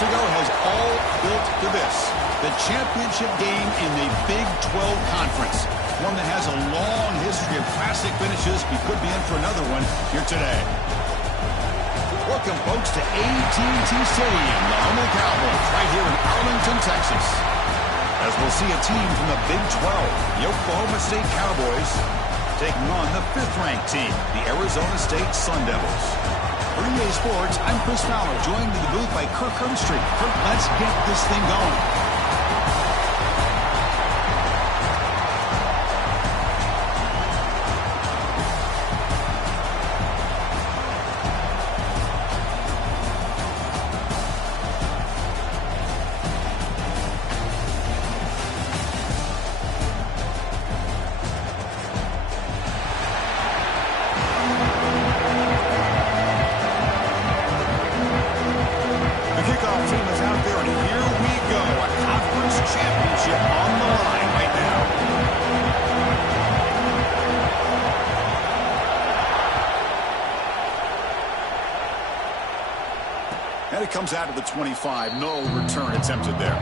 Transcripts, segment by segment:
months ago has all built to this. The championship game in the Big 12 Conference. One that has a long history of classic finishes. We could be in for another one here today. Welcome, folks, to AT&T Stadium, the home of the Cowboys, right here in Arlington, Texas. As we'll see a team from the Big 12, the Oklahoma State Cowboys, taking on the 5th-ranked team, the Arizona State Sun Devils. For EA Sports, I'm Chris Fowler, joined in the booth by Kirk Herbstreit. Kirk, let's get this thing going. And it comes out of the 25. No return attempted there.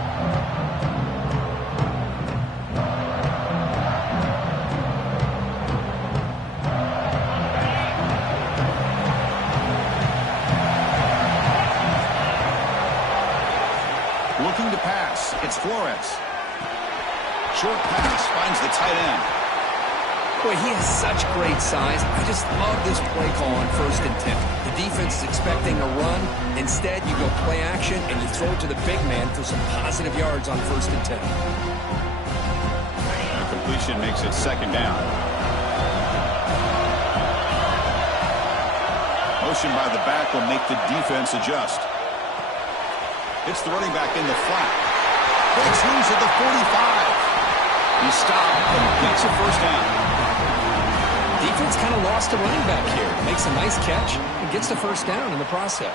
Looking to pass. It's Flores. Short pass finds the tight end. Boy, he has such great size. I just love this play call on 1st and 10. The defense is expecting a run. Instead, you go play action, and you throw it to the big man for some positive yards on 1st and 10. The completion makes it 2nd down. Motion by the back will make the defense adjust. It's the running back in the flat. Breaks loose at the 45. He stopped and gets a 1st down. Defense kind of lost a running back here. Makes a nice catch and gets the 1st down in the process.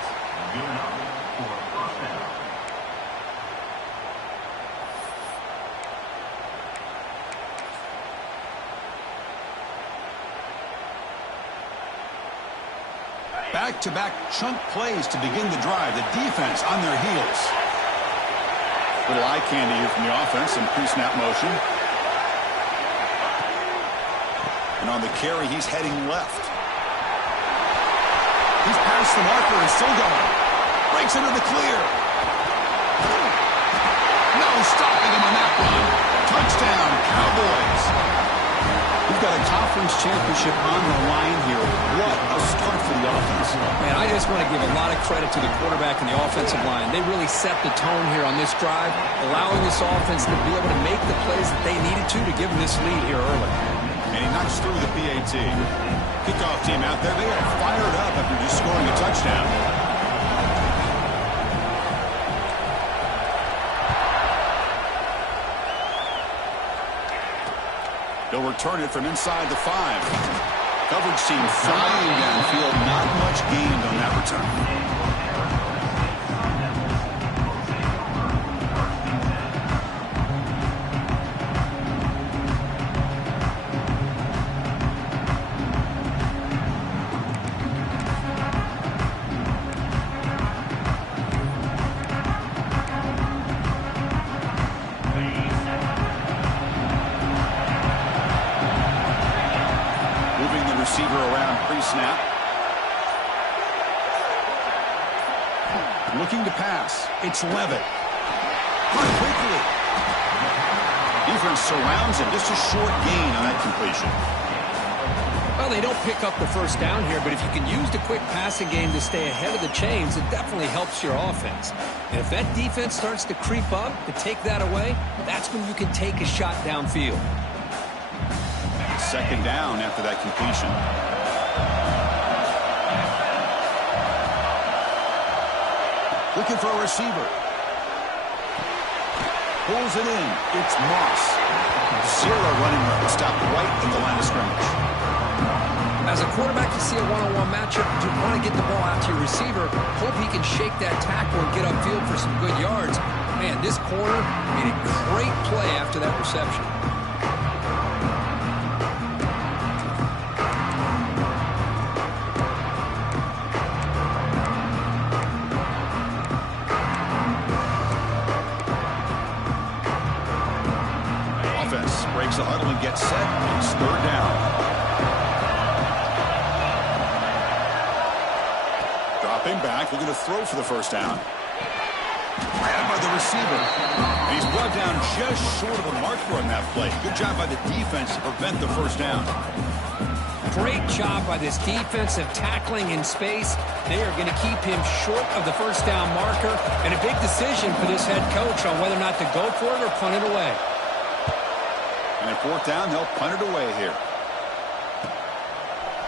Back-to-back chunk plays to begin the drive. The defense on their heels. Little eye candy here from the offense in pre-snap motion. And on the carry, he's heading left. He's past the marker and still going. Breaks into the clear. No stopping him on that run. Touchdown, Cowboys. We've got a conference championship on the line here. What a start for the offense. Man, I just want to give a lot of credit to the quarterback and the offensive line. They really set the tone here on this drive, allowing this offense to be able to make the plays that they needed to give them this lead here early. And he knocks through the PAT. Kickoff team out there. They are fired up after just scoring a touchdown. They'll return it from inside the 5. Coverage team flying downfield. Not much gained on that return. Receiver around pre-snap. Looking to pass. It's Levitt. Run quickly. Defense surrounds him. Just a short gain on that completion. Well, they don't pick up the 1st down here, but if you can use the quick passing game to stay ahead of the chains, it definitely helps your offense. And if that defense starts to creep up to take that away, that's when you can take a shot downfield. 2nd down after that completion. Looking for a receiver. Pulls it in. It's Moss. 0 running room. Stopped right at the line of scrimmage. As a quarterback, you see a one-on-one matchup. You want to get the ball out to your receiver. Hope he can shake that tackle and get upfield for some good yards. Man, this corner made a great play after that reception. Breaks the huddle and gets set. It's third down. Dropping back, looking to throw for the first down. Grabbed by the receiver. And he's brought down just short of the mark for him that play. Good job by the defense to prevent the first down. Great job by this defensive tackling in space. They are going to keep him short of the first down marker. And a big decision for this head coach on whether or not to go for it or punt it away. And at fourth down, they'll punt it away here.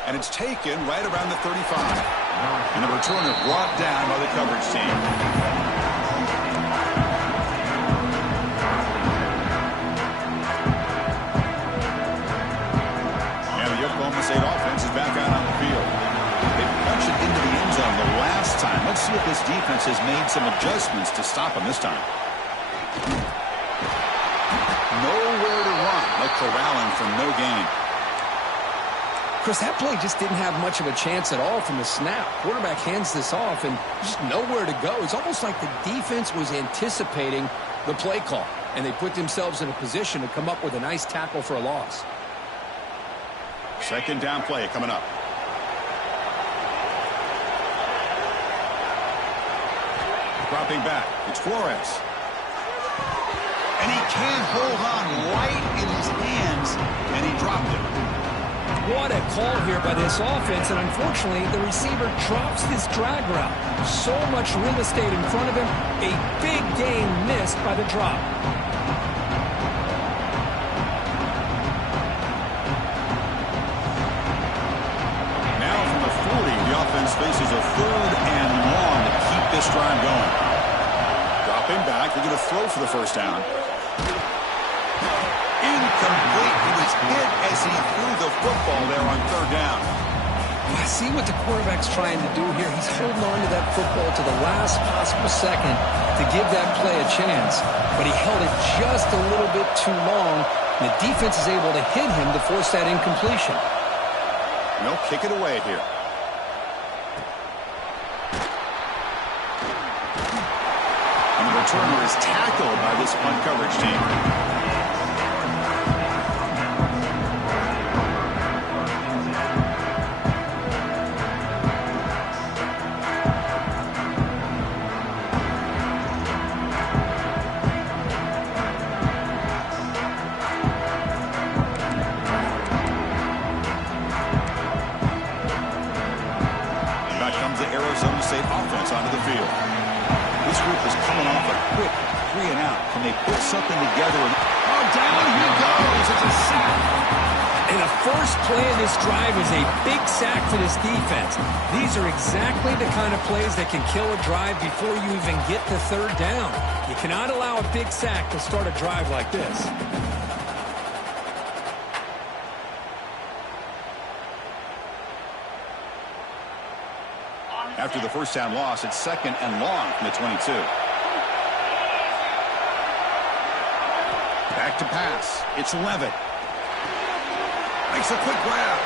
And it's taken right around the 35. And the returner brought down by the coverage team. And the Oklahoma State offense is back out on the field. They punched it into the end zone the last time. Let's see if this defense has made some adjustments to stop them this time. Nowhere to run. They'll corral him for no gain. Chris, that play just didn't have much of a chance at all from the snap. Quarterback hands this off and just nowhere to go. It's almost like the defense was anticipating the play call, and they put themselves in a position to come up with a nice tackle for a loss. Second down play coming up. Dropping back. It's Flores. And he can't hold on right in his hands, and he dropped it. What a call here by this offense, and unfortunately, the receiver drops this drag route. So much real estate in front of him, a big gain missed by the drop. Now from the 40, the offense faces a third and long to keep this drive going. Dropping back, they're going to throw for the first down. Incomplete. He was hit as he threw the football there on third down. I see what the quarterback's trying to do here. He's holding on to that football to the last possible second to give that play a chance. But he held it just a little bit too long. And the defense is able to hit him to force that incompletion. And they'll kick it away here. And the returner is tackled by this punt coverage team. Onto the field. This group is coming off a quick 3 and out. Can they put something together? And down he goes. It's a sack. And the first play of this drive is a big sack for this defense. These are exactly the kind of plays that can kill a drive before you even get to third down. You cannot allow a big sack to start a drive like this. After the first down loss, it's second and long from the 22. Back to pass. It's Levitt. Makes a quick grab.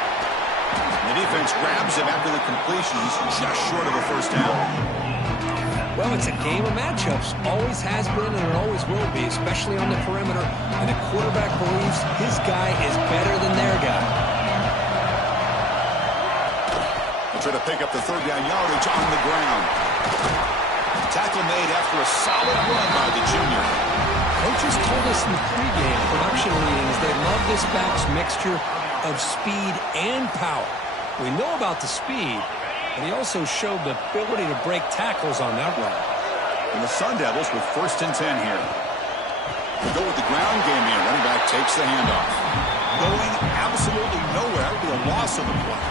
And the defense grabs him after the completion. He's just short of a first down. Well, it's a game of matchups. Always has been and it always will be, especially on the perimeter. And the quarterback believes his guy is better than their guy. Try to pick up the third down yardage on the ground. Tackle made after a solid run by the junior. Coaches told us in the pregame production meetings they love this back's mixture of speed and power. We know about the speed, but he also showed the ability to break tackles on that run. And the Sun Devils with 1st and 10 here. They go with the ground game here. Running back takes the handoff. Going absolutely nowhere. That would be a loss of the play.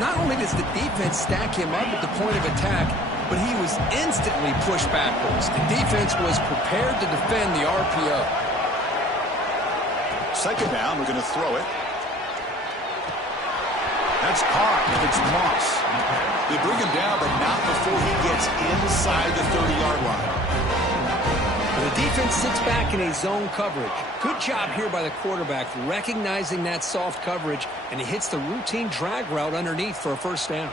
Not only does the defense stack him up at the point of attack, but he was instantly pushed backwards. The defense was prepared to defend the RPO. Second down, we're going to throw it. That's caught. It's Moss. They bring him down, but not before he gets inside the 30-yard line. The defense sits back in a zone coverage. Good job here by the quarterback recognizing that soft coverage, and he hits the routine drag route underneath for a first down.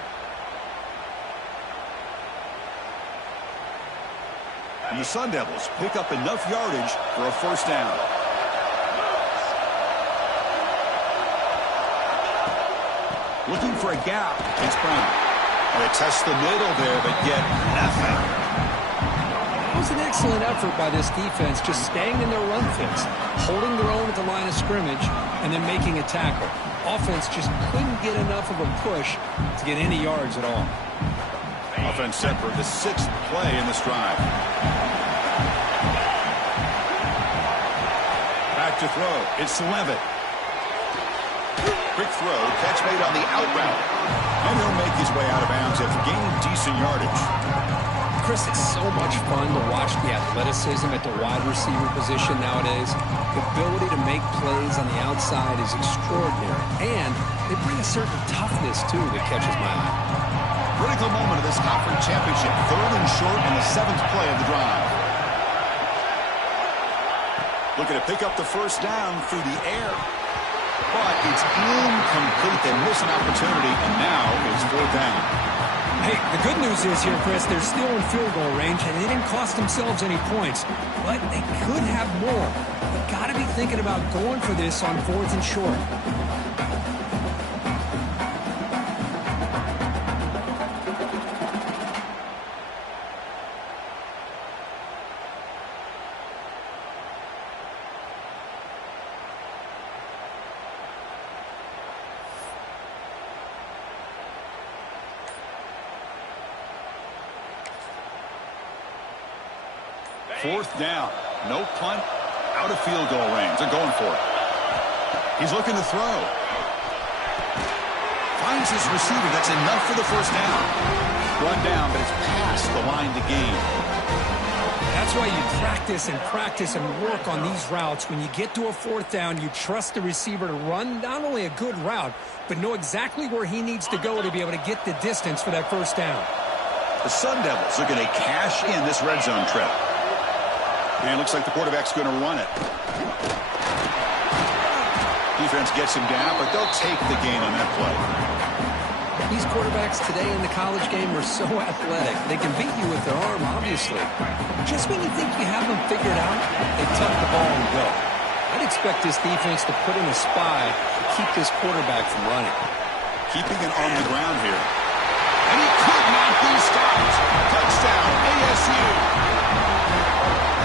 And the Sun Devils pick up enough yardage for a first down. Looking for a gap. It's Brown. And they test the middle there, but get nothing. It was an excellent effort by this defense, just staying in their run fits, holding their own at the line of scrimmage, and then making a tackle. Offense just couldn't get enough of a push to get any yards at all. Offense set for the 6th play in this drive. Back to throw. It's Levitt. Quick throw. Catch made on the out route. And he'll make his way out of bounds after gaining decent yardage. Chris, it's so much fun to watch the athleticism at the wide receiver position nowadays. The ability to make plays on the outside is extraordinary. And they bring a certain toughness, too, that catches my eye. Critical moment of this conference championship. 3rd and short in the 7th play of the drive. Looking to pick up the first down through the air. But it's incomplete. They miss an opportunity, and now it's 4th down. Hey, the good news is here, Chris, they're still in field goal range, and they didn't cost themselves any points. But they could have more. They've got to be thinking about going for this on 4th and short. Fourth down. No punt. Out of field goal range. They're going for it. He's looking to throw. Finds his receiver. That's enough for the first down. Run down, but it's past the line to gain. That's why you practice and work on these routes. When you get to a 4th down, you trust the receiver to run not only a good route, but know exactly where he needs to go to be able to get the distance for that first down. The Sun Devils are going to cash in this red zone trip. And it looks like the quarterback's going to run it. Defense gets him down, but they'll take the gain on that play. These quarterbacks today in the college game are so athletic. They can beat you with their arm, obviously. Just when you think you have them figured out, they tuck the ball and go. I'd expect this defense to put in a spy to keep this quarterback from running. Keeping it on the ground here. And he could not be stopped. Touchdown, ASU.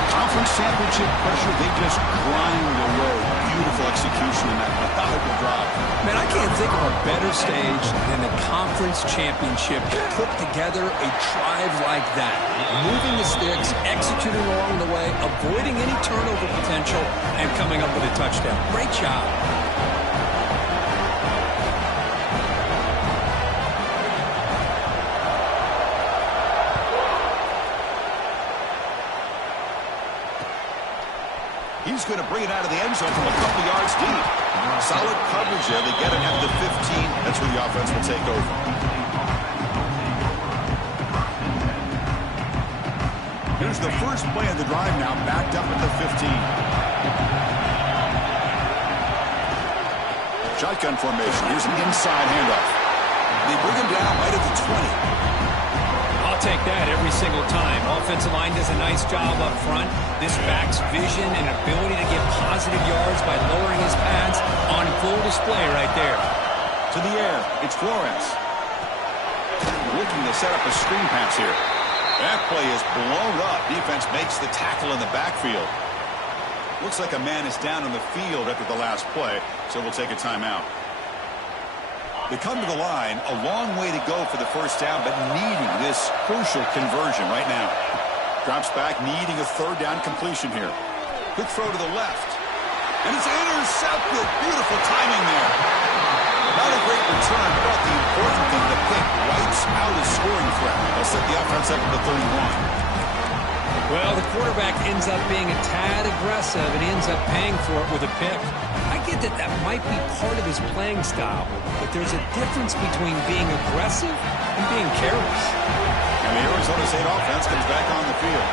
Conference championship pressure, they just grind away. Beautiful execution in that methodical drive. Man, I can't think of a better stage than the conference championship to put together a drive like that. Moving the sticks, executing along the way, avoiding any turnover potential, and coming up with a touchdown. Great job. He's going to bring it out of the end zone from a couple yards deep. Solid coverage there. They get it at the 15. That's where the offense will take over. Here's the first play of the drive now, backed up at the 15. Shotgun formation. Here's an inside handoff. They bring him down right at the 20. I'll take that every single time. Offensive line does a nice job up front. This back's vision and ability to get positive yards by lowering his pads on full display right there. To the air, it's Flores. Looking to set up a screen pass here. That play is blown up. Defense makes the tackle in the backfield. Looks like a man is down on the field after the last play, so we'll take a timeout. They come to the line, a long way to go for the first down, but needing this crucial conversion right now. Drops back, needing a 3rd down completion here. Quick throw to the left. And it's intercepted. Beautiful timing there. Not a great return, but the important thing, the pick wipes out a scoring threat. They'll set the offense up at the 31. Well, the quarterback ends up being a tad aggressive, and he ends up paying for it with a pick. I get that that might be part of his playing style, but there's a difference between being aggressive and being careless. And the Arizona State offense comes back on the field.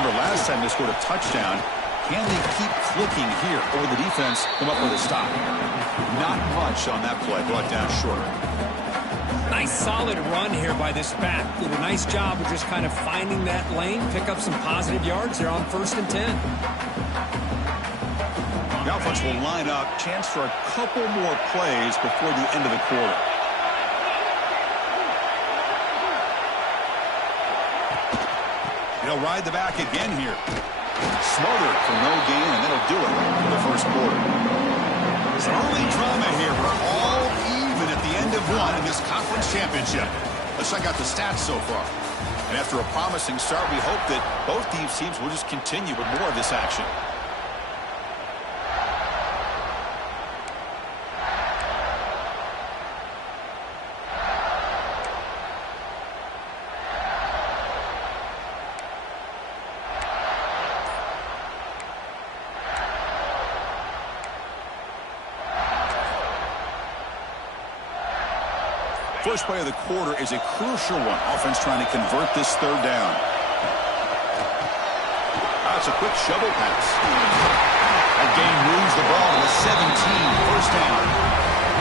Remember, last time they scored a touchdown. Can they keep clicking here, or the defense come up with a stop? Not much on that play, brought down short. Nice solid run here by this back. Did a nice job of just kind of finding that lane, pick up some positive yards there on 1st and 10. The offense will line up. Chance for a couple more plays before the end of the quarter. He'll ride the back again here. Smothered for no gain, and that'll do it for the first quarter. Some early drama here. We're all even at the end of one in this conference championship. Let's check out the stats so far. And after a promising start, we hope that both these teams will just continue with more of this action. First play of the quarter is a crucial one. Offense trying to convert this third down. That's a quick shovel pass. That game moves the ball to the 17, first down.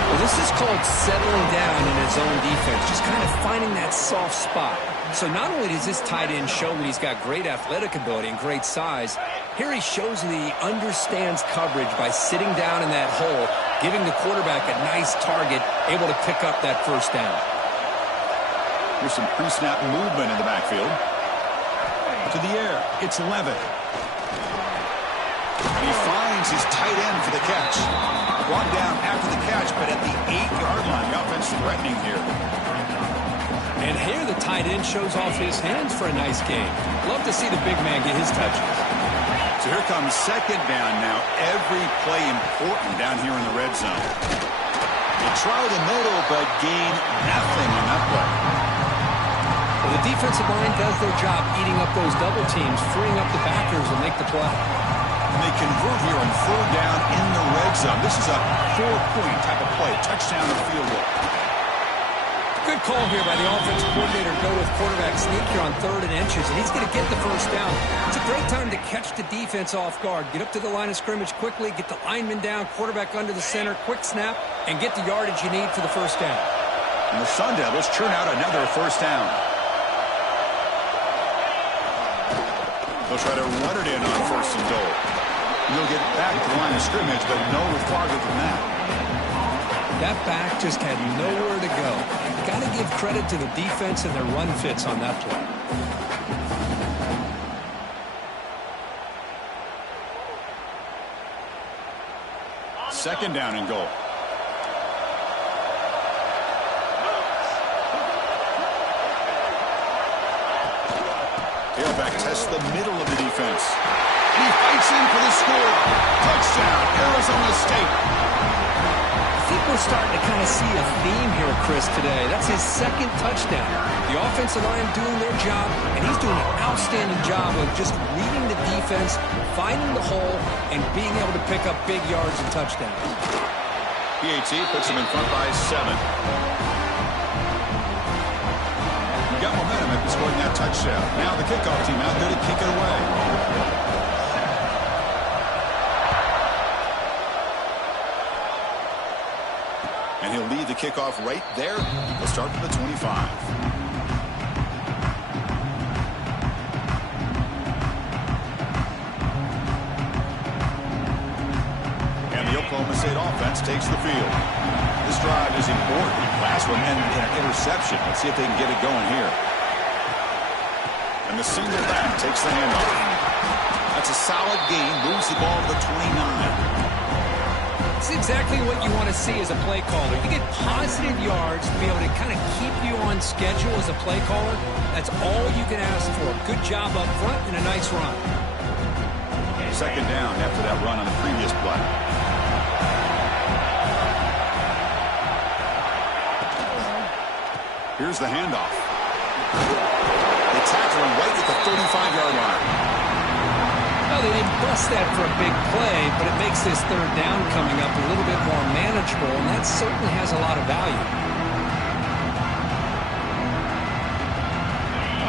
Well, this is called settling down in his own defense, just kind of finding that soft spot. So not only does this tight end show that he's got great athletic ability and great size, here he shows that he understands coverage by sitting down in that hole, giving the quarterback a nice target, able to pick up that first down. Here's some pre-snap movement in the backfield. To the air, it's Levitt. And he finds his tight end for the catch. Brought down after the catch, but at the 8-yard line. The offense threatening here. And here the tight end shows off his hands for a nice game. Love to see the big man get his touches. So here comes second down now. Every play important down here in the red zone. They try the middle, but gain nothing on that play. Well, the defensive line does their job eating up those double teams, freeing up the backers to make the play. And they convert here on third down in the red zone. This is a 4-point type of play. Touchdown or field goal. Good call here by the offensive coordinator to go with quarterback sneak here on 3rd and inches, and he's going to get the first down. It's a great time to catch the defense off guard. Get up to the line of scrimmage quickly, get the lineman down, quarterback under the center, quick snap, and get the yardage you need for the first down. And the Sun Devils churn out another first down. They'll try to run it in on 1st and goal. He'll get back to the line of scrimmage, but no farther than that. That back just had nowhere to go. Got to give credit to the defense and their run fits on that play. Second down and goal. Tailback tests the middle of the defense. He fights in for the score. Touchdown, Arizona State. I think we're starting to kind of see a theme here, Chris, today. That's his 2nd touchdown. The offensive line doing their job, and he's doing an outstanding job of just reading the defense, finding the hole, and being able to pick up big yards and touchdowns. PAT puts him in front by 7. He got momentum after scoring that touchdown. Now the kickoff team out there to kick it away. And he'll lead the kickoff right there. He'll start from the 25. And the Oklahoma State offense takes the field. This drive is important. Last one ended in an interception. Let's see if they can get it going here. And the single back takes the handoff. That's a solid gain. Moves the ball to the 29. It's exactly what you want to see as a play caller. You get positive yards to be able to kind of keep you on schedule as a play caller. That's all you can ask for. Good job up front and a nice run. Second down after that run on the previous play. Here's the handoff. They tackle him right at the 35-yard line. Well, they didn't bust that for a big play, but it makes this third down coming up a little bit more manageable, and that certainly has a lot of value.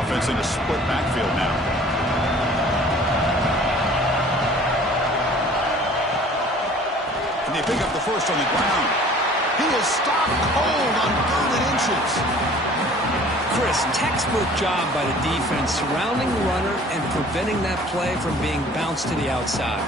Offense in a split backfield now. Can they pick up the first on the ground? He is stopped cold on 3rd and inches. Chris, textbook job by the defense surrounding the runner and preventing that play from being bounced to the outside.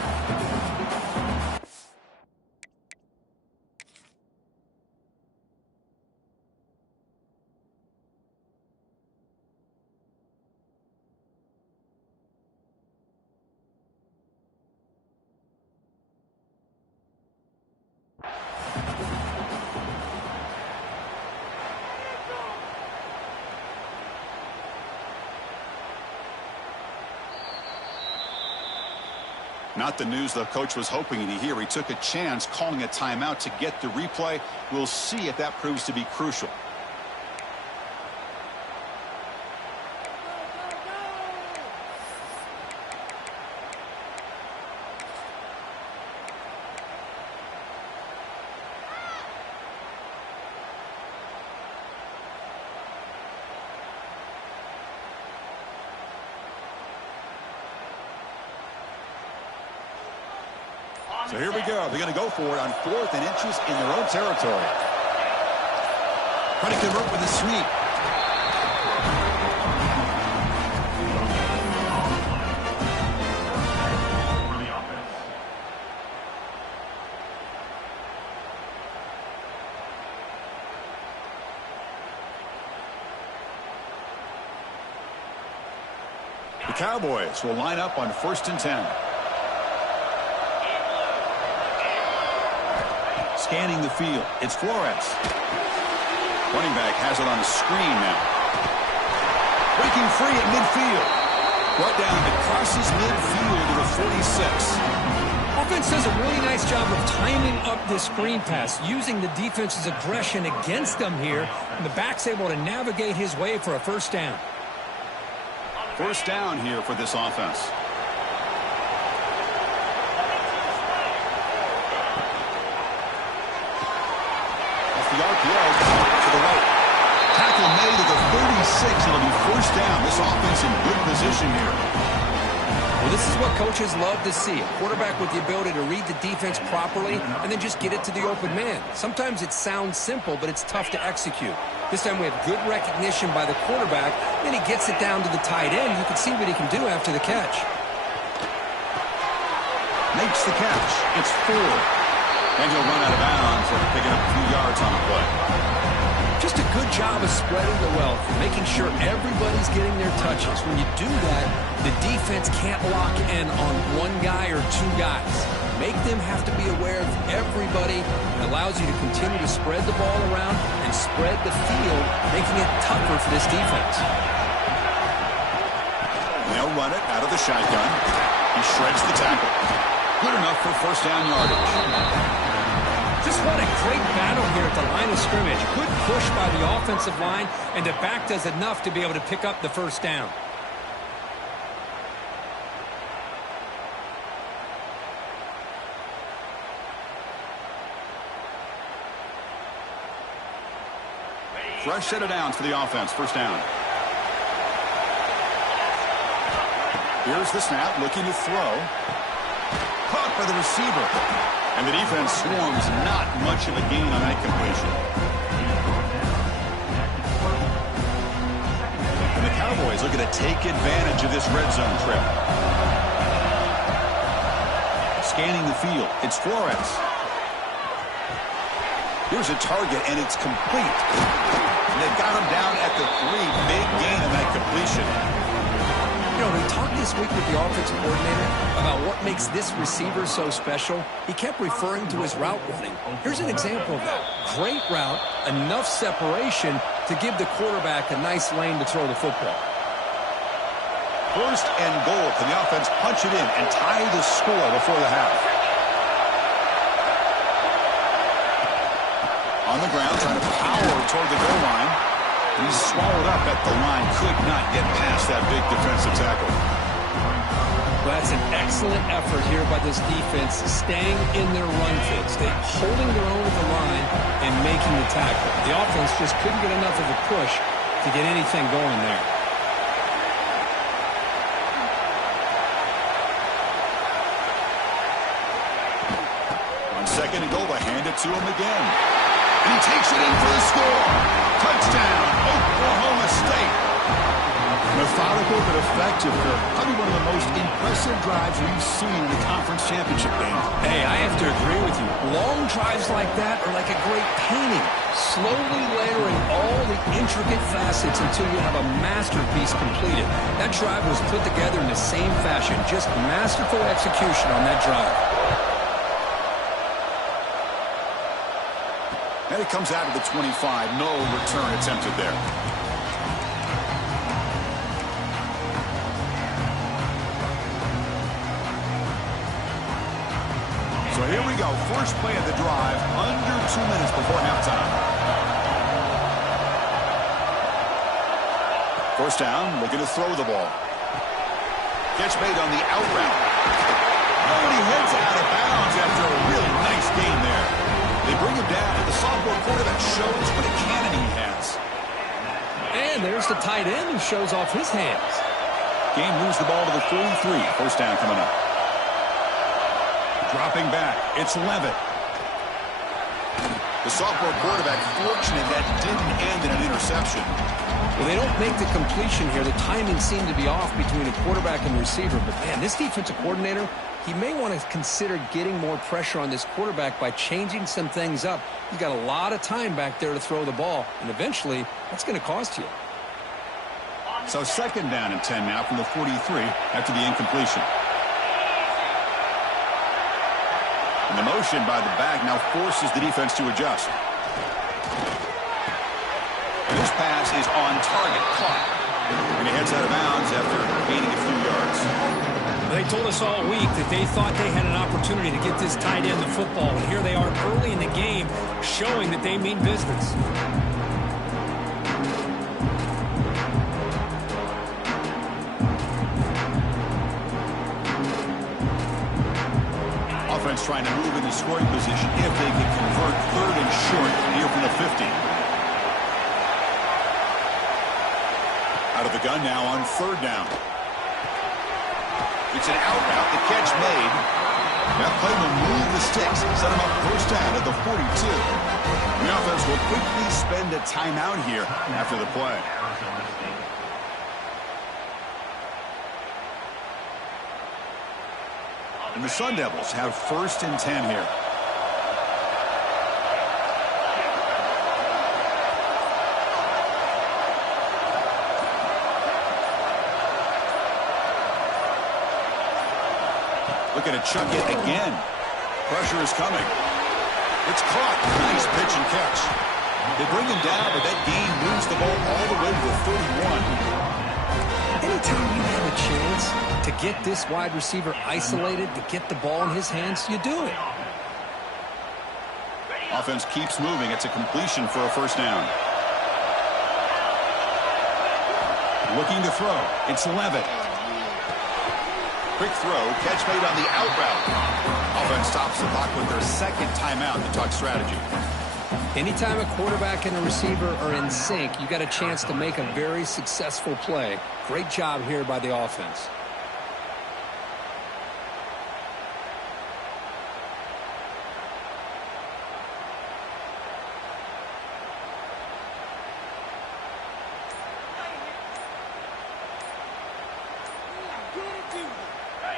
Not the news the coach was hoping to hear. He took a chance calling a timeout to get the replay. We'll see if that proves to be crucial. So here we go. They're going to go for it on 4th and inches in their own territory. Trying to convert with a sweep. The Cowboys will line up on 1st and 10. Scanning the field. It's Flores. Running back has it on a screen now. Breaking free at midfield. Brought down. It crosses midfield to the 46. Offense does a really nice job of timing up this screen pass, using the defense's aggression against them here, and the back's able to navigate his way for a first down. First down here for this offense. The RPO to the right. Tackle made at the 36. It'll be first down. This offense in good position here. Well, this is what coaches love to see. A quarterback with the ability to read the defense properly and then just get it to the open man. Sometimes it sounds simple, but it's tough to execute. This time we have good recognition by the quarterback. Then he gets it down to the tight end. You can see what he can do after the catch. Makes the catch. It's 4. And he'll run out of bounds after picking up a few yards on the play. Just a good job of spreading the wealth, making sure everybody's getting their touches. When you do that, the defense can't lock in on one guy or two guys. Make them have to be aware of everybody. It allows you to continue to spread the ball around and spread the field, making it tougher for this defense. They'll run it out of the shotgun. He shreds the tackle. Good enough for first down yardage. Just what a great battle here at the line of scrimmage. Good push by the offensive line, and the back does enough to be able to pick up the first down. Fresh set of downs for the offense. First down. Here's the snap, looking to throw. Caught by the receiver. And the defense swarms, not much of a gain on that completion. And the Cowboys looking to take advantage of this red zone trip. Scanning the field. It's Flores. Here's a target, and it's complete. And they've got him down at the 3. Big gain on that completion. You know, we talked this week with the offensive coordinator about what makes this receiver so special. He kept referring to his route running. Here's an example of that. Great route, enough separation to give the quarterback a nice lane to throw the football. First and goal. Can the offense punch it in and tie the score before the half? On the ground, trying to power toward the goal line. He's swallowed up at the line. Could not get past that big defensive tackle. Well, that's an excellent effort here by this defense, staying in their run fits. They're holding their own at the line and making the tackle. The offense just couldn't get enough of a push to get anything going there. On second and goal, they hand it to him again. And he takes it in for the score. Touchdown, Oklahoma State. Methodical but effective. Probably one of the most impressive drives we've seen in the conference championship game. Hey, I have to agree with you. Long drives like that are like a great painting. Slowly layering all the intricate facets until you have a masterpiece completed. That drive was put together in the same fashion. Just masterful execution on that drive. And it comes out of the 25. No return attempted there. So here we go. First play of the drive, under 2 minutes before halftime. First down, looking to throw the ball. Catch made on the out route. Oh, and he heads out of bounds after a really nice gain there. They bring him down, and the sophomore quarterback shows what a cannon he has. And there's the tight end who shows off his hands. Game moves the ball to the 43. First down coming up. Dropping back, it's Levitt. The sophomore quarterback fortunate that didn't end in an interception. Well, they don't make the completion here. The timing seemed to be off between a quarterback and receiver. But, man, this defensive coordinator, he may want to consider getting more pressure on this quarterback by changing some things up. He's got a lot of time back there to throw the ball, and eventually that's going to cost you. So second down and 10 now from the 43 after the incompletion. And the motion by the back now forces the defense to adjust. And this pass is on target, caught. And he heads out of bounds after gaining a few yards. They told us all week that they thought they had an opportunity to get this tight end the football. And here they are early in the game showing that they mean business. Offense trying to move into scoring position if they can convert third and short here from the 50. Out of the gun now on third down. It's an out route. The catch made. That play will move the sticks. Set him up first down at the 42. The offense will quickly spend a timeout here after the play. And the Sun Devils have first and 10 here. Looking to chuck it again. Pressure is coming. It's caught. Nice pitch and catch. They bring him down, but that gain moves the ball all the way to the 31. Anytime you have a chance to get this wide receiver isolated, to get the ball in his hands, you do it. Offense keeps moving. It's a completion for a first down. Looking to throw. It's Levitt. Quick throw, catch made on the out route. Offense stops the clock with their second timeout to talk strategy. Anytime a quarterback and a receiver are in sync, you got a chance to make a very successful play. Great job here by the offense.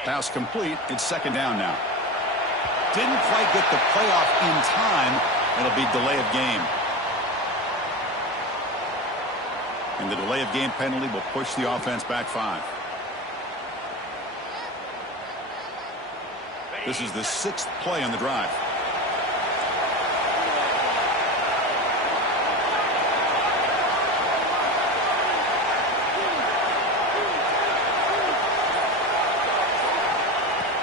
Pass complete. It's second down now. Didn't quite get the playoff in time. It'll be delay of game. And the delay of game penalty will push the offense back 5. This is the 6th play on the drive.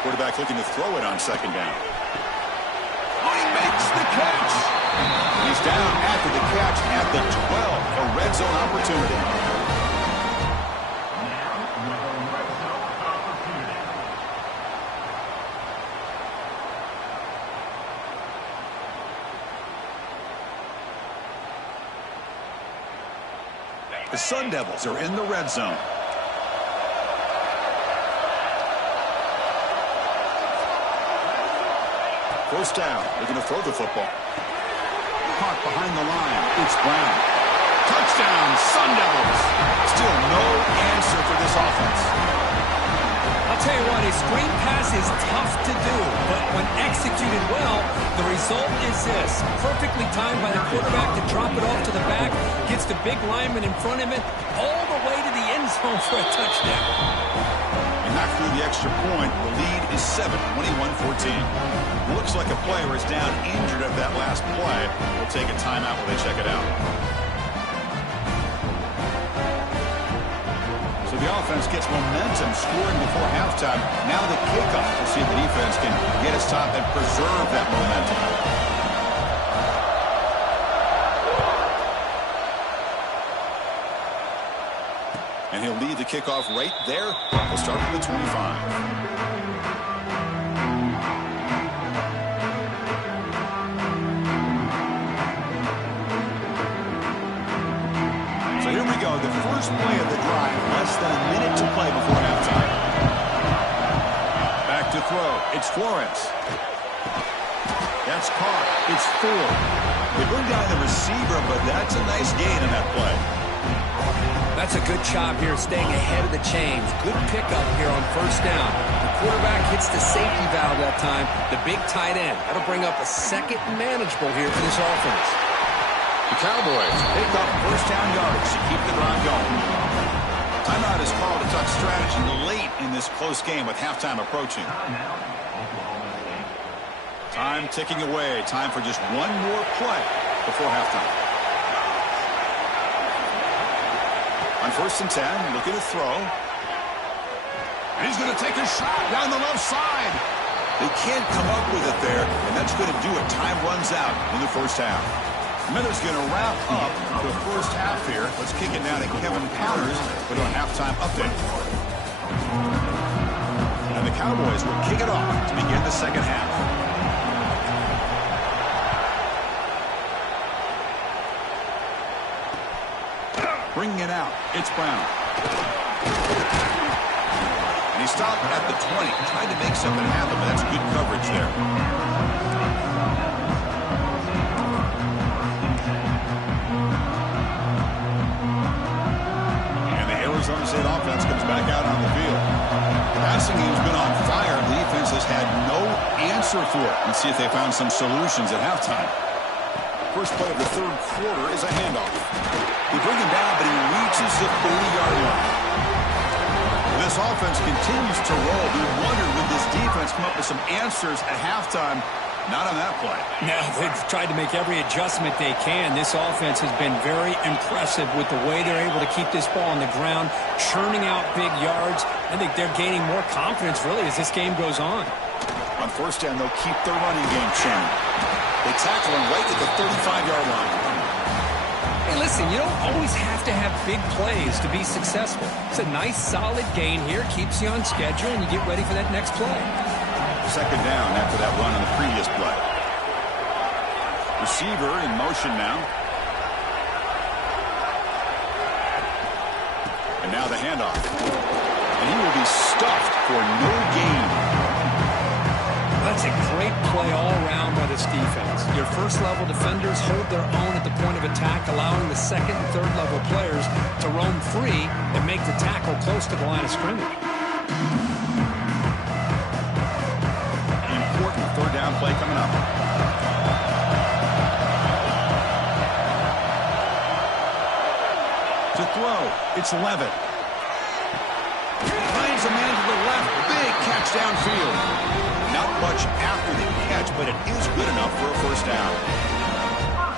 Quarterback looking to throw it on second down. He makes the catch. He's down after the catch at the 12. A red zone opportunity. The Sun Devils are in the red zone. First down. They're going to throw the football. Caught behind the line. It's Brown. Touchdown, Sun Devils. Still no answer for this offense. I'll tell you what, a screen pass is tough to do, but when executed well, the result is this. Perfectly timed by the quarterback to drop it off to the back, gets the big lineman in front of him, all the way to the end zone for a touchdown. And not through the extra point. The lead is 7, 21-14. Looks like a player is down injured at that last play. We'll take a timeout while they check it out. So The offense gets momentum scoring before halftime. Now the kickoff. We'll see if the defense can get a stop and preserve that momentum. And he'll lead the kickoff right there. We'll start from the 25. The first play of the drive, less than a minute to play before halftime. Back to throw. It's Flores. That's caught. It's Ford. They bring down the receiver, but that's a nice gain in that play. That's a good job here, staying ahead of the chains. Good pickup here on first down. The quarterback hits the safety valve that time. The big tight end. That'll bring up a second manageable here for this offense. The Cowboys pick up first down yards to keep the drive going. Timeout is called to talk strategy late in this close game with halftime approaching. Time ticking away. Time for just one more play before halftime. On 1st and 10, looking to throw. And he's going to take a shot down the left side. They can't come up with it there, and that's going to do it. Time runs out in the first half. Miller's going to wrap up the first half here. Let's kick it down to Kevin Powers with our halftime update. And the Cowboys will kick it off to begin the second half. Bringing it out, it's Brown. And he stopped at the 20, trying to make something happen, but that's good coverage there. Arizona State offense comes back out on the field. The passing game's been on fire. The defense has had no answer for it. Let's see if they found some solutions at halftime. First play of the third quarter is a handoff. They bring him down, but he reaches the 30-yard line. This offense continues to roll. We wondered, would this defense come up with some answers at halftime? Not on that play. No, they've tried to make every adjustment they can. This offense has been very impressive with the way they're able to keep this ball on the ground, churning out big yards. I think they're gaining more confidence, really, as this game goes on. On first down, they'll keep their running game churning. They tackle him right at the 35-yard line. Hey, listen, you don't always have to have big plays to be successful. It's a nice, solid gain here, keeps you on schedule, and you get ready for that next play. Second down after that run on the previous play. Receiver in motion now. And now the handoff. And he will be stuffed for no gain. That's a great play all around by this defense. Your first-level defenders hold their own at the point of attack, allowing the second and third-level players to roam free and make the tackle close to the line of scrimmage. Third down play coming up. To throw, it's Levitt. Finds a man to the left. Big catch downfield. Not much after the catch, but it is good enough for a first down.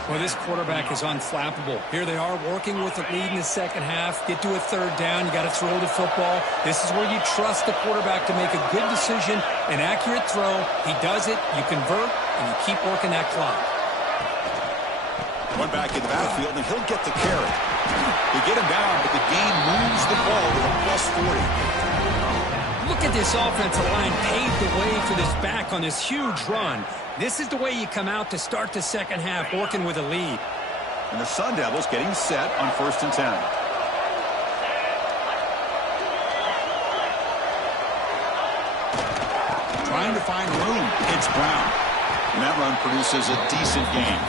Well, this quarterback is unflappable. Here they are working with the lead in the second half. Get to a third down. You got to throw the football. This is where you trust the quarterback to make a good decision, an accurate throw. He does it, you convert, and you keep working that clock. One back in the backfield, and he'll get the carry. They get him down, but the gain moves the ball to a +40. Look at this offensive line paved the way for this back on this huge run. This is the way you come out to start the second half, working with a lead. And the Sun Devils getting set on 1st and 10. Trying to find room. It's Brown. And that run produces a decent gain.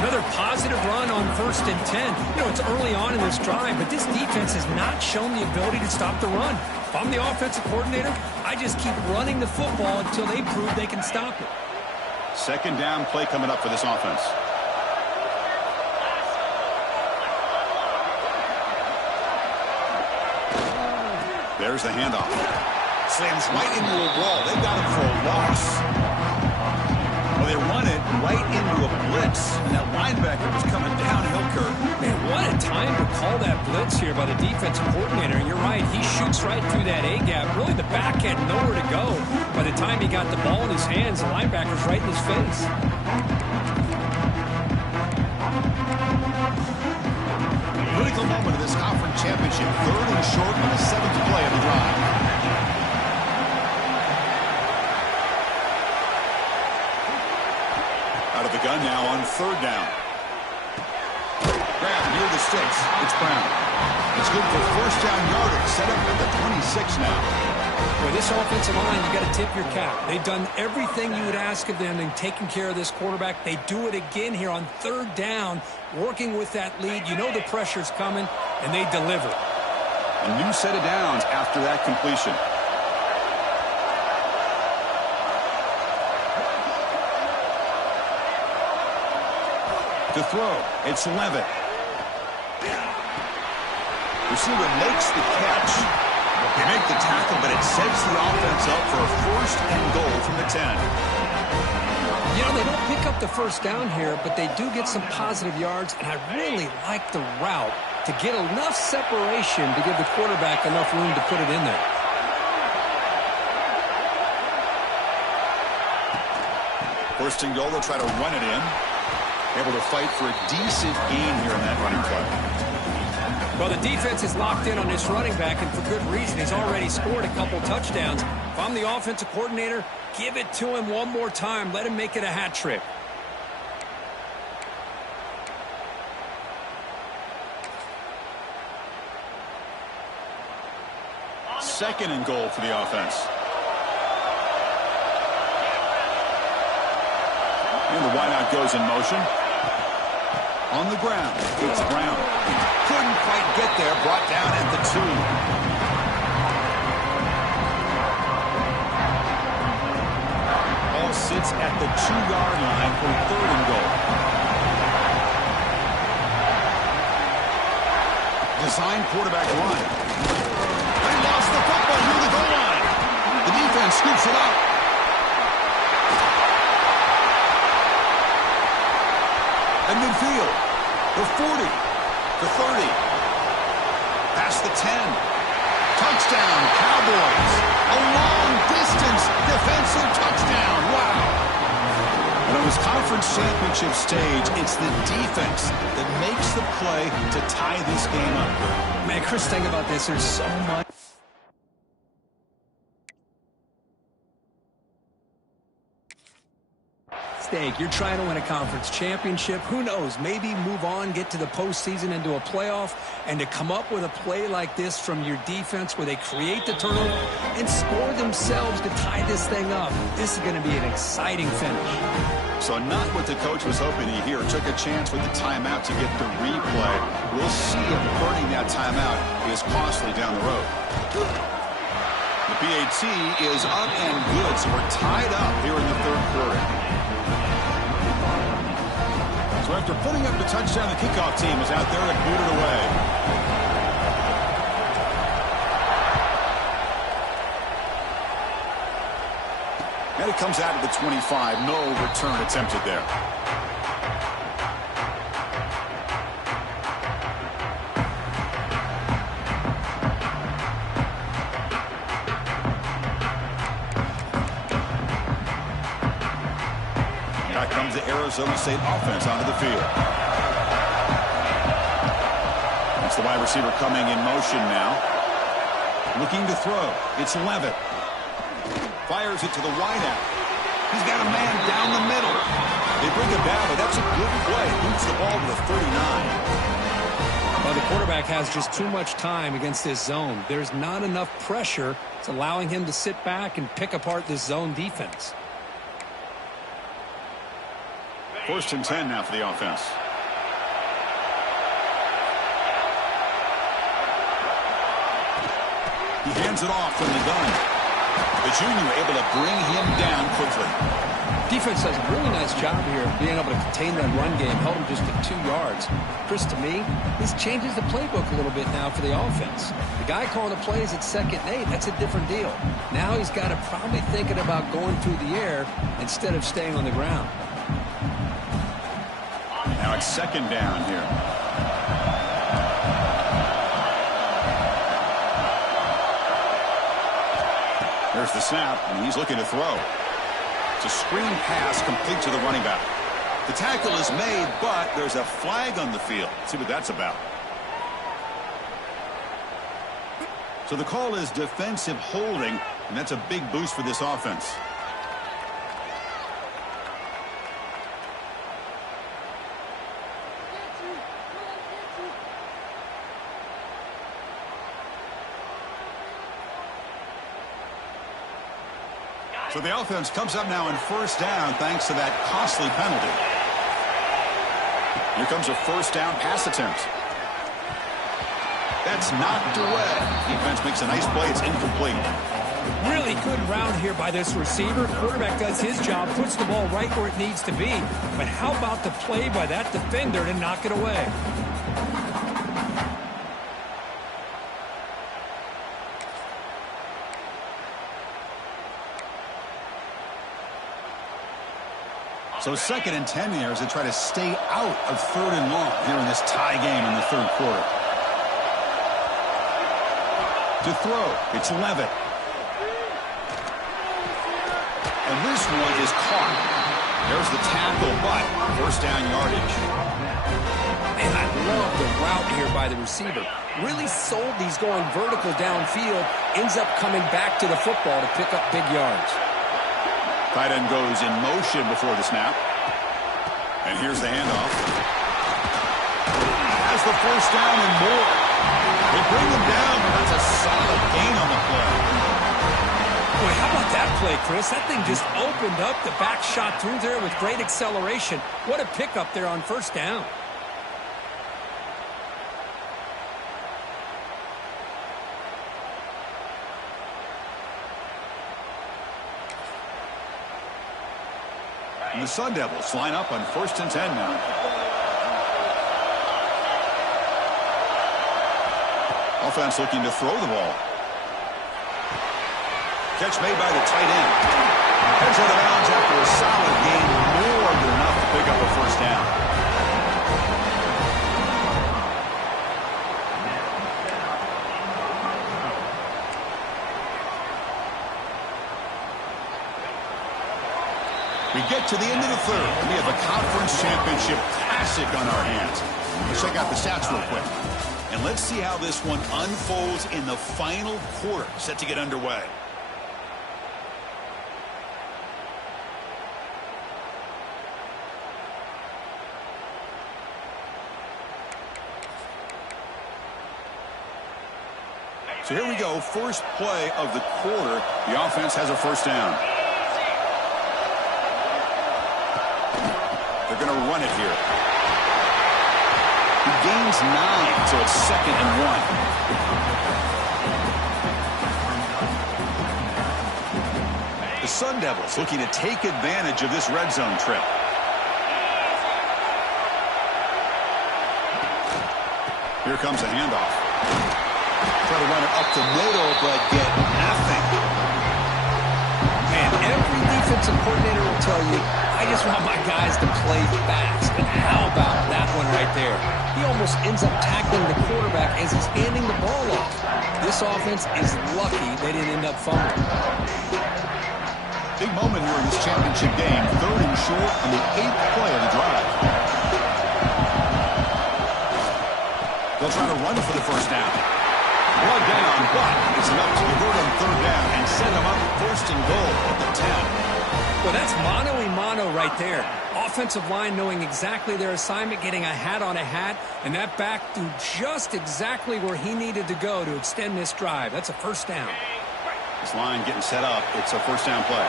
Another positive run on 1st and 10. You know, it's early on in this drive, but this defense has not shown the ability to stop the run. If I'm the offensive coordinator, I just keep running the football until they prove they can stop it. Second down play coming up for this offense. There's the handoff. Slams right into a wall. They got him for a loss. Well, they run it right into a blitz, and that linebacker was coming downhill Kurt. Man, what a time to call that blitz here by the defensive coordinator. And you're right, he shoots right through that A-gap. Really, the back had nowhere to go. By the time he got the ball in his hands, the linebacker's right in his face. Critical moment of this conference championship. 3rd and short on the 7th play of the drive. Out of the gun now on 3rd down. Grab near the sticks. It's Brown. It's good for 1st down yardage. Set up at the 26 now. With this offensive line, you got to tip your cap. They've done everything you would ask of them in taking care of this quarterback. They do it again here on 3rd down, working with that lead. You know the pressure's coming, and they deliver. A new set of downs after that completion. To throw, it's Levitt. Receiver makes the catch. They make the tackle, but it sets the offense up for a 1st and goal from the 10. You know, they don't pick up the 1st down here, but they do get some positive yards, and I really like the route to get enough separation to give the quarterback enough room to put it in there. First and goal, they'll try to run it in. Able to fight for a decent gain here in that running play. Well, the defense is locked in on this running back, and for good reason. He's already scored a couple touchdowns. If I'm the offensive coordinator, give it to him one more time. Let him make it a hat trick. Second and goal for the offense. And the wideout goes in motion. On the ground, it's Brown. Couldn't quite get there, brought down at the 2. Ball sits at the 2-yard line for 3rd and goal. Design quarterback run. They lost the football near the goal line. The defense scoops it up. And midfield, the 40, the 30, past the 10. Touchdown, Cowboys. A long-distance defensive touchdown. Wow. And on this conference championship stage, it's the defense that makes the play to tie this game up. Man, Chris, think about this. There's so much. You're trying to win a conference championship. Who knows? Maybe move on, get to the postseason, into a playoff, and to come up with a play like this from your defense where they create the turnover and score themselves to tie this thing up. This is going to be an exciting finish. So not what the coach was hoping to hear. Took a chance with the timeout to get the replay. We'll see if burning that timeout is costly down the road. The PAT is up and good, so we're tied up here in the 3rd quarter. So after putting up the touchdown, the kickoff team is out there and booted away. And it comes out of the 25. No return attempted there. Comes the Arizona State offense onto the field. It's the wide receiver coming in motion now. Looking to throw. It's Levitt. Fires it to the wideout. He's got a man down the middle. They bring it down, but that's a good play. Boots the ball to the 39. Well, the quarterback has just too much time against this zone. There's not enough pressure. It's allowing him to sit back and pick apart this zone defense. 1st and 10 now for the offense. He hands it off from the gun. The junior able to bring him down quickly. Defense does a really nice job here of being able to contain that run game, held him just to 2 yards. Chris, to me, this changes the playbook a little bit now for the offense. The guy calling the plays at 2nd and 8, that's a different deal. Now he's got to probably thinking about going through the air instead of staying on the ground. Now it's 2nd down here. There's the snap, and he's looking to throw. It's a screen pass complete to the running back. The tackle is made, but there's a flag on the field. Let's see what that's about. So the call is defensive holding, and that's a big boost for this offense. So the offense comes up now in first down thanks to that costly penalty. Here comes a first down pass attempt. That's knocked away. Defense makes a nice play. It's incomplete. Really good round here by this receiver. Quarterback does his job, puts the ball right where it needs to be. But how about the play by that defender to knock it away? So 2nd and 10 here as they try to stay out of 3rd and long here in this tie game in the 3rd quarter. To throw, it's Levitt. And this one is caught. There's the tackle, but first down yardage. Man, I love the route here by the receiver. Really sold these going vertical downfield. Ends up coming back to the football to pick up big yards. Tight end goes in motion before the snap. And here's the handoff. Has the first down and more. They bring him down, but that's a solid gain on the play. Boy, how about that play, Chris? That thing just opened up. The back shot through there with great acceleration. What a pickup there on first down. And the Sun Devils line up on 1st and 10 now. Offense looking to throw the ball. Catch made by the tight end. Heads out of bounds after a solid gain, more than enough to pick up a first down. We get to the end of the 3rd, and we have a conference championship classic on our hands. Let's check out the stats real quick. And let's see how this one unfolds in the final quarter, set to get underway. So here we go, first play of the quarter. The offense has a first down. They're going to run it here. He gains 9, so it's 2nd and 1. The Sun Devils looking to take advantage of this red zone trip. Here comes a handoff. Try to run it up the middle, but get nothing. Man, every defensive coordinator will tell you, I just want my guys to play fast. And how about that one right there? He almost ends up tackling the quarterback as he's handing the ball off. This offense is lucky they didn't end up fumbling. Big moment here in this championship game. 3rd and short on the 8th play of the drive. They'll try to run for the first down. Blood down, but it's enough to convert on 3rd down and set them up 1st and goal at the 10. Well, that's mano-a-mano right there. Offensive line knowing exactly their assignment, getting a hat on a hat, and that back threw just exactly where he needed to go to extend this drive. That's a first down. This line getting set up. It's a first down play.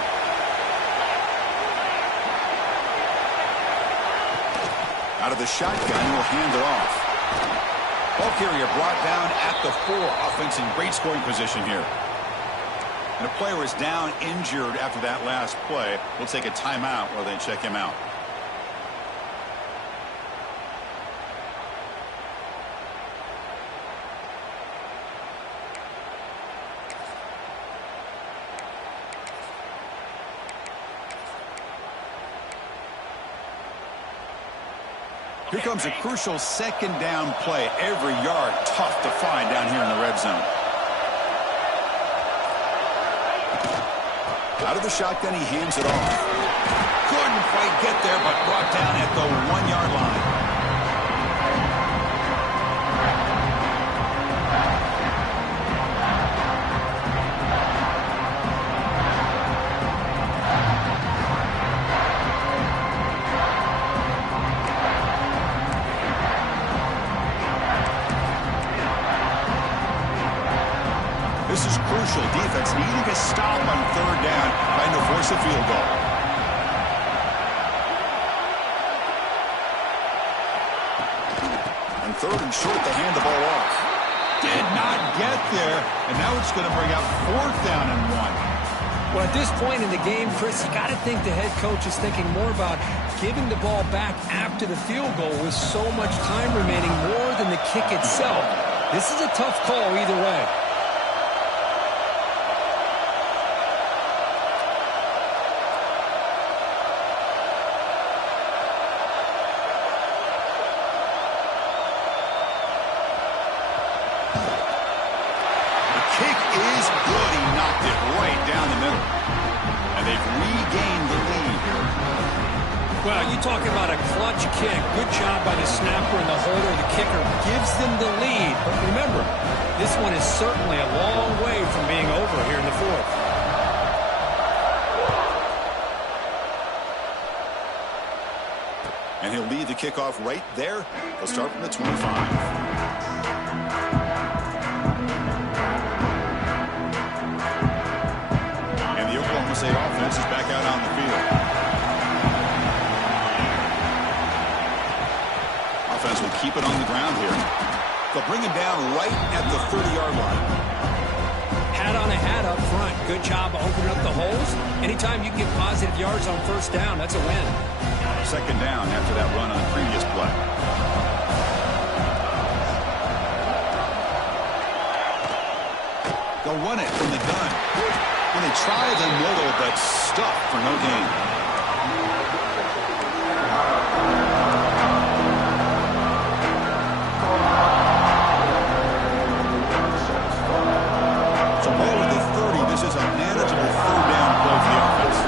Out of the shotgun, he'll hand it off. Ball carrier brought down at the 4. Offense in great scoring position here. And a player is down injured after that last play. We'll take a timeout while they check him out. Here comes a crucial 2nd down play. Every yard tough to find down here in the red zone. Out of the shotgun, he hands it off. Couldn't quite get there, but brought down at the 1-yard line. This is crucial. Defense needing a stop on 3rd down, trying to force a field goal. On 3rd and short, they hand the ball off. Did not get there, and now it's going to bring up 4th down and 1. Well, at this point in the game, Chris, you got to think the head coach is thinking more about giving the ball back after the field goal with so much time remaining more than the kick itself. This is a tough call either way. Well, you talk about a clutch kick. Good job by the snapper and the holder. The kicker gives them the lead. But remember, this one is certainly a long way from being over here in the 4th. And he'll lead the kickoff right there. He'll start from the 25. And the Oklahoma State offense is back out on the field. Offense will keep it on the ground here. They'll bring him down right at the 30-yard line. Hat on a hat up front. Good job of opening up the holes. Anytime you can get positive yards on 1st down, that's a win. 2nd down after that run on the previous play. They'll run it from the gun. When they try the middle, but stuck for no gain. So ball at the 30. This is a manageable 3rd down play for the offense.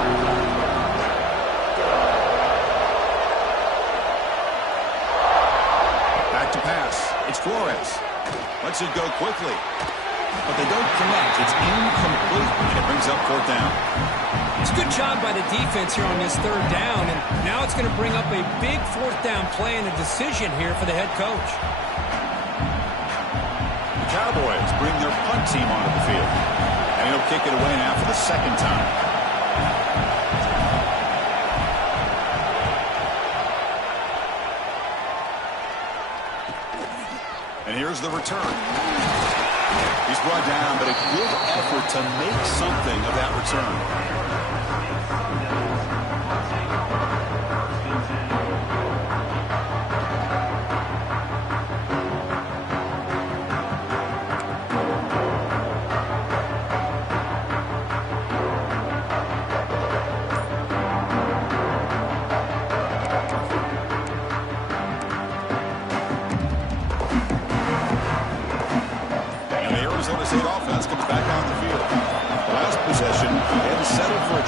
Back to pass. It's Flores. Lets it go quickly. But they don't connect. It's incomplete, and it brings up 4th down. It's a good job by the defense here on this 3rd down, and now it's going to bring up a big 4th down play and a decision here for the head coach. The Cowboys bring their punt team onto the field, and he'll kick it away now for the 2nd time. And here's the return. He's brought down, but a good effort to make something of that return.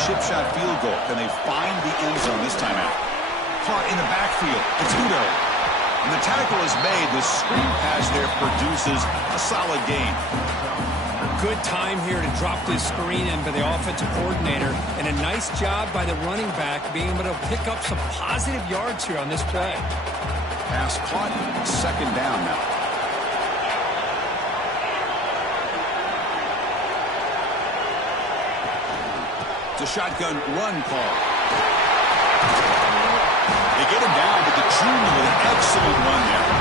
Chip shot field goal. Can they find the end zone this time out? Caught in the backfield. It's Udo. And the tackle is made. The screen pass there produces a solid gain. Good time here to drop this screen in by the offensive coordinator. And a nice job by the running back being able to pick up some positive yards here on this play. Pass caught. 2nd down now. It's a shotgun run call. They get him down, but the junior with an excellent run there.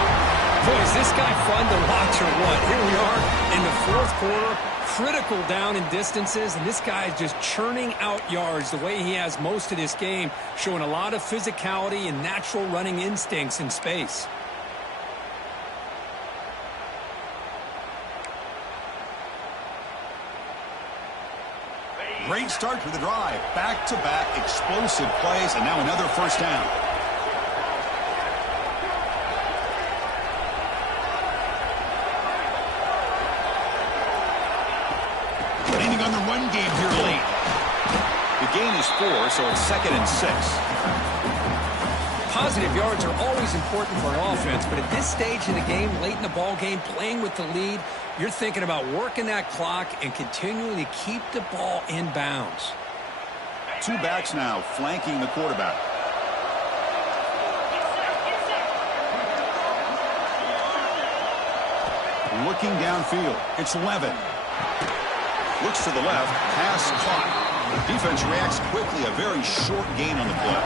Boy, is this guy fun to watch or what? Here we are in the 4th quarter, critical down in distances, and this guy is just churning out yards the way he has most of this game, showing a lot of physicality and natural running instincts in space. Great start to the drive. Back-to-back explosive plays, and now another 1st down. Leaning on the run game here late. 4, so it's 2nd and 6. Positive yards are always important for an offense, but at this stage in the game, late in the ball game, playing with the lead, you're thinking about working that clock and continuing to keep the ball in bounds. 2 backs now flanking the quarterback. Looking downfield, it's Levin. Looks to the left, pass caught. Defense reacts quickly, a very short gain on the play.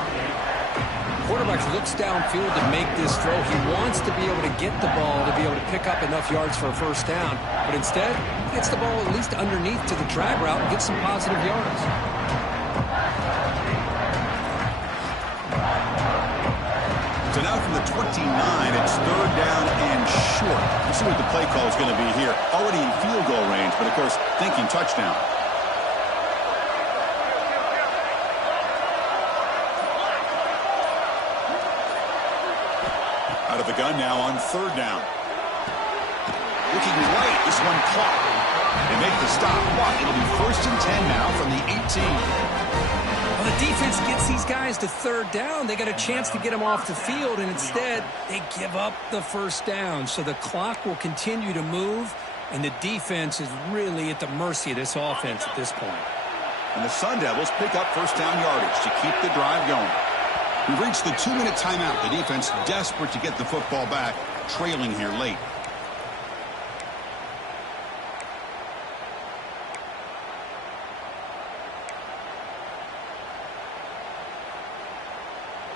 Quarterback looks downfield to make this throw. He wants to be able to get the ball to be able to pick up enough yards for a first down, but instead, he gets the ball at least underneath to the drag route and gets some positive yards. So now from the 29, it's 3rd down and short. Let's see what the play call is going to be here. Already in field goal range, but of course, thinking touchdown. Out of the gun now on 3rd down. Looking right, this one caught. They make the stop, but it'll be 1st and 10 now from the 18. Well, the defense gets these guys to 3rd down. They got a chance to get them off the field, and instead they give up the first down. So the clock will continue to move, and the defense is really at the mercy of this offense at this point. And the Sun Devils pick up first down yardage to keep the drive going. We've reached the 2-minute timeout. The defense desperate to get the football back, trailing here late.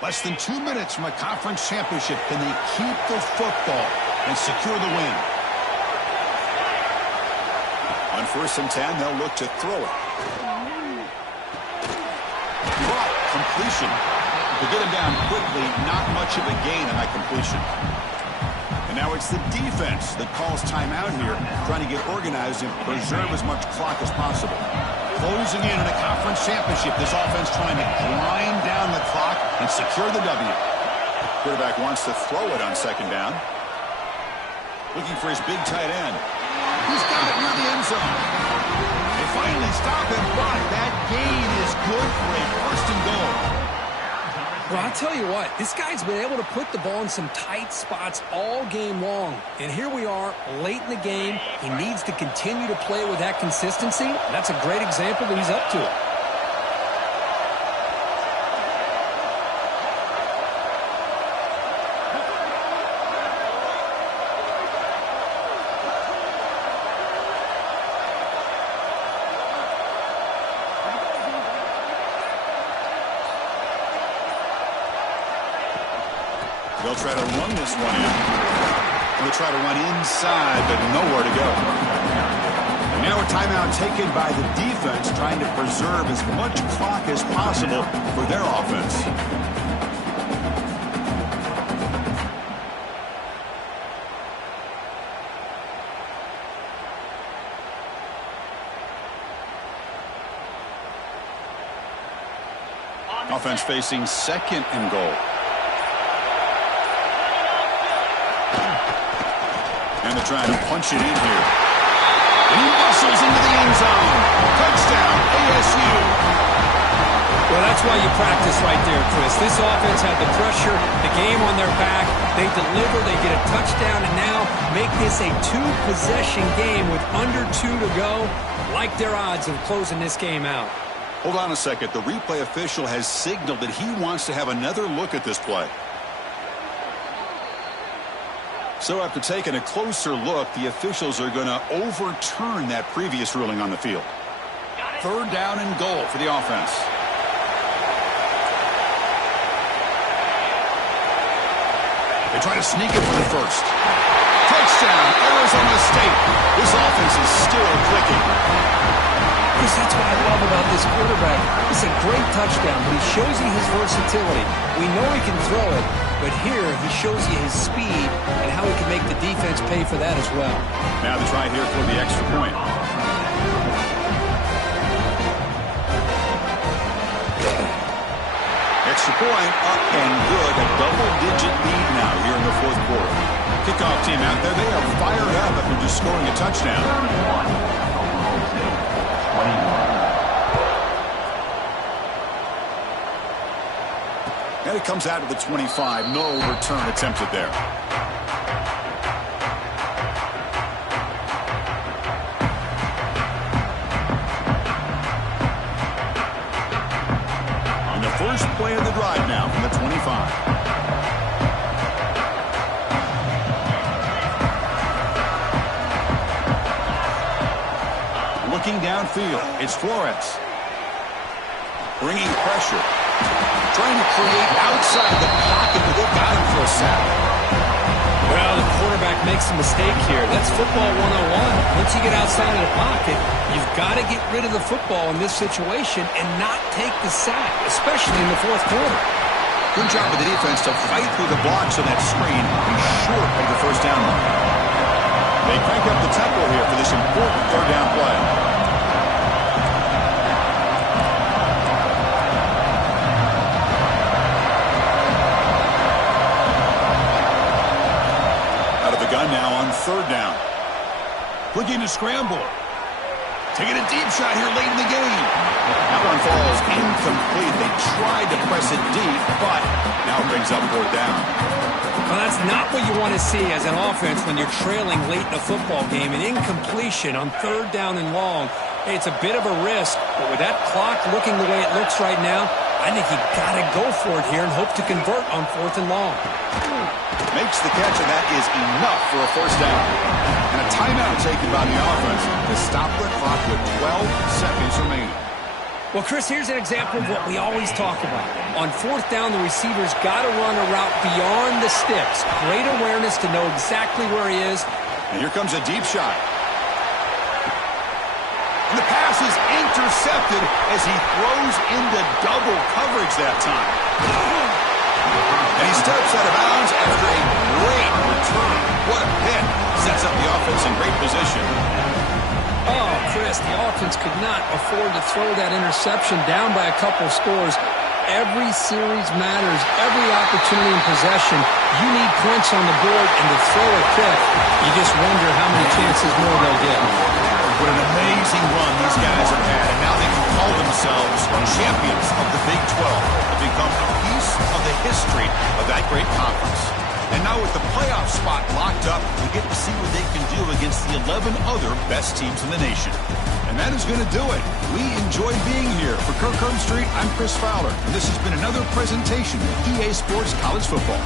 Less than 2 minutes from a conference championship. Can they keep the football and secure the win? On 1st and 10, they'll look to throw it. Brought completion. To get him down quickly, not much of a gain on that completion. And now it's the defense that calls timeout here, trying to get organized and preserve as much clock as possible. Closing in on a conference championship, this offense trying to grind down the clock and secure the W. Quarterback wants to throw it on 2nd down. Looking for his big tight end. He's got it near the end zone. They finally stop him, but that gain is good for a 1st and goal. Well, I'll tell you what, this guy's been able to put the ball in some tight spots all game long. And here we are, late in the game. He needs to continue to play with that consistency. That's a great example that he's up to it. They'll try to run this one in. They'll try to run inside, but nowhere to go. And now a timeout taken by the defense, trying to preserve as much clock as possible for their offense. Offense facing 2nd and goal. And they're trying to punch it in here. And he muscles into the end zone. Touchdown, ASU. Well, that's why you practice right there, Chris. This offense had the pressure, the game on their back. They deliver, they get a touchdown, and now make this a 2-possession game with under 2 to go. Like their odds of closing this game out. Hold on a second. The replay official has signaled that he wants to have another look at this play. So after taking a closer look, the officials are going to overturn that previous ruling on the field. 3rd down and goal for the offense. They try to sneak it for the first. Touchdown, Arizona State. This offense is still clicking. Chris, that's what I love about this quarterback. It's a great touchdown, but he shows you his versatility. We know he can throw it, but here he shows you his speed and how he can make the defense pay for that as well. Now the try here for the extra point. Extra point up and good. A double-digit lead now here in the 4th quarter. Kickoff team out there. They are fired up after just scoring a touchdown. And it comes out of the 25. No return attempted there. On the first play of the drive now from the 25. Looking downfield, it's Flores. Bringing pressure. Trying to create outside the pocket, but they got him for a sack. Well, the quarterback makes a mistake here. That's football 101. Once you get outside of the pocket, you've got to get rid of the football in this situation and not take the sack, especially in the fourth quarter. Good job of the defense to fight through the blocks on that screen and short of the first down line. They crank up the tempo here for this important third down play. Gun now on third down. Looking to scramble. Taking a deep shot here late in the game. That one falls incomplete. They tried to press it deep, but now it brings up fourth down. Well, that's not what you want to see as an offense when you're trailing late in a football game. An incompletion on third down and long. Hey, it's a bit of a risk, but with that clock looking the way it looks right now, I think you got to go for it here and hope to convert on fourth and long. Makes the catch, and that is enough for a first down. And a timeout taken by the offense to stop the clock with 12 seconds remaining. Well, Chris, here's an example of what we always talk about. On fourth down, the receiver's got to run a route beyond the sticks. Great awareness to know exactly where he is. And here comes a deep shot. And the pass is intercepted as he throws into double coverage that time. And he steps out of bounds after a great return. What a hit. Sets up the offense in great position. Oh, Chris, the offense could not afford to throw that interception down by a couple scores. Every series matters. Every opportunity in possession. You need points on the board, and to throw a pick, you just wonder how many chances more they'll get. What an amazing run these guys have had, and now they can call themselves champions of the Big 12. Have become a piece of the history of that great conference. And now with the playoff spot locked up, we get to see what they can do against the 11 other best teams in the nation. And that is going to do it. We enjoy being here. For Kirk Street, I'm Chris Fowler, and this has been another presentation of EA Sports College Football.